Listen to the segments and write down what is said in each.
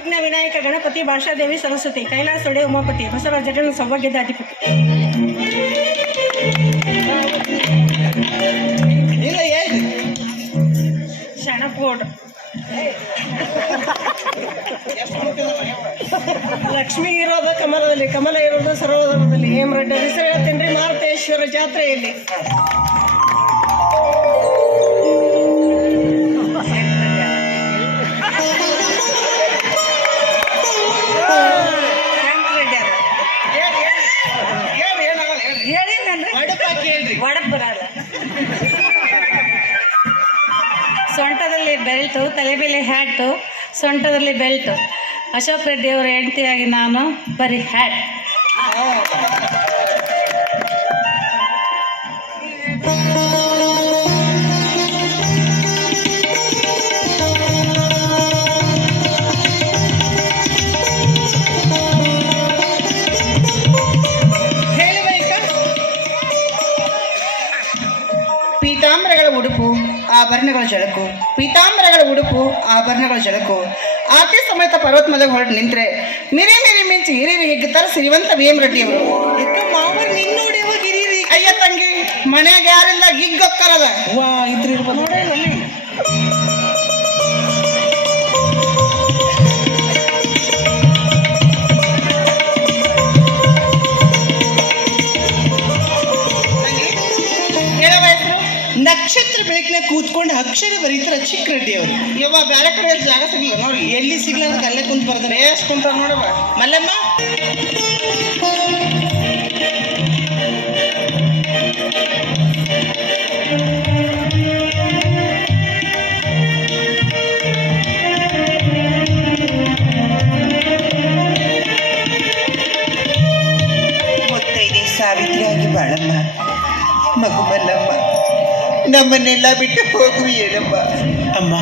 ವಿಘ್ನ ವಿನಾಯಕ ಗಣಪತಿ ಭಾಷಾದೇವಿ ಸರಸ್ವತಿ ಕೈಲಾಸ ಒಡೆ ಉಮಾಪತಿ ಬಸವರಾಜ ಜಟನ ಸೌಭಾಗ್ಯದ ಅಧಿಪತಿ. ಇಲ್ಲ ಹೇಳಿ ಶರಣಪೋಡ್ ಲಕ್ಷ್ಮಿ ಇರೋದು ಕಮಲದಲ್ಲಿ, ಕಮಲ ಇರೋದು ಸರೋವರದಲ್ಲಿ. ಹೇಮರೆಡ್ಡಿ ಹೆಸರು ಹೇಳ್ತೀನಿ ರೀ. ಮಾರುತೇಶ್ವರ ಜಾತ್ರೆಯಲ್ಲಿ ವಡಪ್ ಬರಲ್ಲ. ಸೊಂಟದಲ್ಲಿ ಬೆಲ್ಟು, ತಲೆ ಮೇಲೆ ಹ್ಯಾಟು, ಸೊಂಟದಲ್ಲಿ ಬೆಲ್ಟು. ಅಶೋಕ್ ರೆಡ್ಡಿ ಅವರ ಹೆಂಡತಿಯಾಗಿ ನಾನು ಬರೀ ಹ್ಯಾಟ್. ಪೀತಾಂಬರಗಳ ಉಡುಪು ಆಭರಣಗಳ ಜಳಕು, ಪೀತಾಂಬರಗಳ ಉಡುಪು ಆಭರಣಗಳ ಜಳಕು. ಆಕೆ ಸಮೇತ ಪರ್ವತಮಲೆಗೆ ಹೊರಟು ನಿಂತ್ರೆ ಮಿರಿ ಮಿರಿ ಮಿಂಚಿ ಹಿರಿಯರಿ ಹಿಗ್ಗುತ್ತಾರೆ ಶ್ರೀಮಂತ ರೆಡ್ಡಿ ಅವರು. ಮಾವರು ನಿನ್ನ ನೋಡಿ ಹಿರಿಯರಿ. ಅಯ್ಯ ತಂಗಿ, ಮನ್ಯಾಗ ಯಾರಿಲ್ಲ, ಹಿಗ್ಗೊಕ್ಕರದ ವಾ ಇದ್ರಿ ನಕ್ಷತ್ರ ಬೆಳಕಿನ ಕೂತ್ಕೊಂಡು ಅಕ್ಷರ ಬರೀತಾರ ಚಿಕ್ಕ ರೆಡ್ಡಿ ಅವರು. ಯವ್ವ ಬೇರೆ ಕಡೆ ಜಾಗ ಸಿಗ್ಲಿಲ್ಲ ನೋಡಿ, ಎಲ್ಲಿ ಸಿಗ್ಲ ಅಂತ ಅಲ್ಲೇ ಕುಂತ ಬರ್ತಾರೆ. ಎಷ್ಟು ಕುಂತಾರ ನೋಡವ ಮಲ್ಲಮ್ಮ. ಮುತ್ತೈದೆ ಸಾವಿತ್ರಿಯಾಗಿ ಬಾಳಮ್ಮ, ಮಗು ಮಲ್ಲಮ್ಮ, ನಮ್ಮನ್ನೆಲ್ಲ ಬಿಟ್ಟು ಹೋಗುವಿ ಏನಮ್ಮ. ಅಮ್ಮ,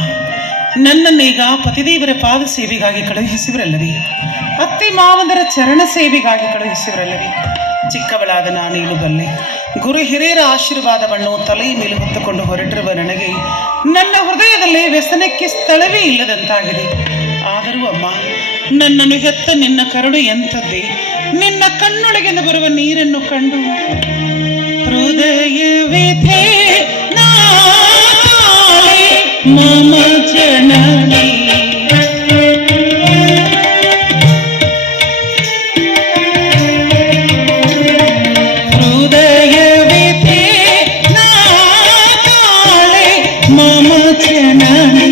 ನನ್ನನ್ನೀಗ ಪತಿದೇವರ ಪಾದ ಸೇವೆಗಾಗಿ ಕಳುಹಿಸಿವರಲ್ಲವೇ, ಅತ್ತೆ ಮಾವಂದರ ಚರಣ ಸೇವೆಗಾಗಿ ಕಳುಹಿಸಿವರಲ್ಲವೇ. ಚಿಕ್ಕವಳಾದ ನಾನೇನು ಬಲ್ಲೆ, ಗುರು ಹಿರಿಯರ ಆಶೀರ್ವಾದವನ್ನು ತಲೆಯ ಮೇಲೆ ಹೊತ್ತುಕೊಂಡು ಹೊರಟಿರುವ ನನಗೆ ನನ್ನ ಹೃದಯದಲ್ಲಿ ವ್ಯಸನಕ್ಕೆ ಸ್ಥಳವೇ ಇಲ್ಲದಂತಾಗಿದೆ. ಆದರೂ ಅಮ್ಮ, ನನ್ನನ್ನು ಹೆತ್ತ ನಿನ್ನ ಕರುಣೆ ಎಂಥದ್ದೇ. ನಿನ್ನ ಕಣ್ಣೊಳಗಿಂದ ಬರುವ ನೀರನ್ನು ಕಂಡು ಹೃದಯವಿದೆ ಮಮ ಜನನಿ ಹೃದಯವಿದೆ ನಾಳೆ ಮಮ ಜನನಿ.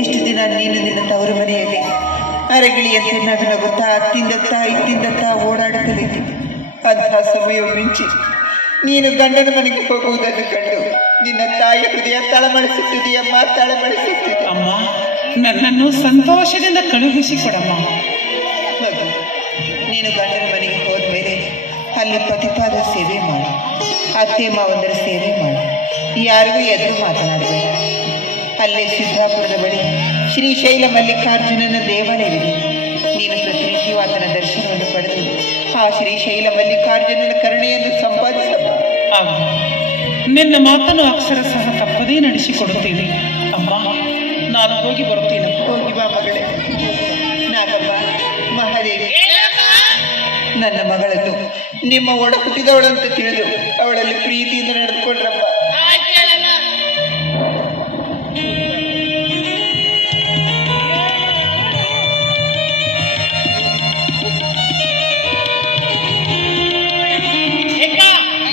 ಇಷ್ಟು ದಿನ ನೀನು ನಿನ್ನ ತವರು ಮನೆಯಲ್ಲಿ ಅರಗಿಳಿಯಂತೆ ನಗುತ್ತಾ ಇತ್ತಿಂದತ್ತಾ ಓಡಾಡುತ್ತಲಿದ್ದೆ. ಅಂತಹ ಸಮಯ ಮಿಂಚಿ ನೀನು ಗಂಡನ ಮನೆಗೆ ಹೋಗುವುದನ್ನು ಕಂಡು ನಿನ್ನ ತಾಯಿ ಹೃದಯ ತಳಮಳಿಸುತ್ತಿದೆಯಮ್ಮ, ತಳಮಳಿಸುತ್ತಿದೆ. ಅಮ್ಮ, ನನ್ನನ್ನು ಸಂತೋಷದಿಂದ ಕಳುಹಿಸಿಕೊಡಮ್ಮ. ಮಗು, ನೀನು ಗಂಡನ ಮನೆಗೆ ಹೋದ್ಮೇಲೆ ಅಲ್ಲಿ ಪತಿಪಾದ ಸೇವೆ ಮಾಡು, ಅತ್ತೆ ಮಾವಂದರ ಸೇವೆ ಮಾಡು, ಯಾರಿಗೂ ಎದುರು ಮಾತನಾಡಬೇಡ. ಅಲ್ಲೇ ಸಿದ್ದಾಪುರದ ಬಳಿ ಶ್ರೀಶೈಲ ಮಲ್ಲಿಕಾರ್ಜುನನ ದೇವಾಲಯವಿದೆ. ನೀನು ಪ್ರತಿನಿತ್ಯವೂ ಆತನ ದರ್ಶನವನ್ನು ಪಡೆದು ಆ ಶ್ರೀಶೈಲ ಮಲ್ಲಿಕಾರ್ಜುನನ ಕರುಣೆಯನ್ನು ಸಂಪಾದಿಸಪ್ಪ. ನಿನ್ನ ಮಾತನ್ನು ಅಕ್ಷರ ಸಹ ತಪ್ಪ ತಪ್ಪದೇ ನಡೆಸಿಕೊಡುತ್ತೇನೆ. ಅಮ್ಮ, ನಾನು ಹೋಗಿ ಬರುತ್ತೇನೆ. ಹೋಗಿ ಬಾ ಮಗಳೇ. ನಾಗಮ್ಮ, ಮಹಾದೇವಿ, ನನ್ನ ಮಗಳನ್ನು ನಿಮ್ಮ ಒಡ ಹುಟ್ಟಿದವಳಂತ ತಿಳಿದು ಅವಳಲ್ಲಿ ಪ್ರೀತಿಯಿಂದ ನಡೆದುಕೊಂಡ್ರಪ್ಪ.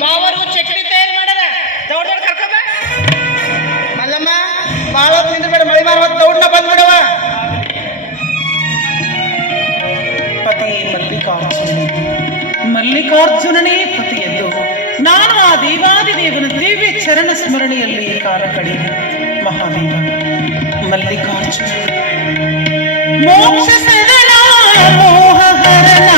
ಬಾವರು ಚಕ್ರಿ ತಯಾರು ಮಾಡ್ಯಾರ. ದೌಡ್ ಕರ್ಕೊಂಡ ಅಲ್ಲಮ್ಮ, ಬಾಳ ನಿಂದ ಬೇಡ, ಮಳಿ ಬಾರ ದೌಡ್ನ ಬಂದ್ಬಿಡವ. ಪತಿ ಮಲ್ಲಿಕಾರ್ಜುನನೇ ಪತಿಯೆಂದು ನಾನು ಆ ದೇವಾದಿದೇವನ ದಿವ್ಯ ಚರಣ ಸ್ಮರಣೆಯಲ್ಲಿ ಕಾಲ ಕಳೆದೆ. ಮಹಾದೇವ ಮಲ್ಲಿಕಾರ್ಜುನ ಮೋಕ್ಷ ಸದನ ಮೋಹಹರಣ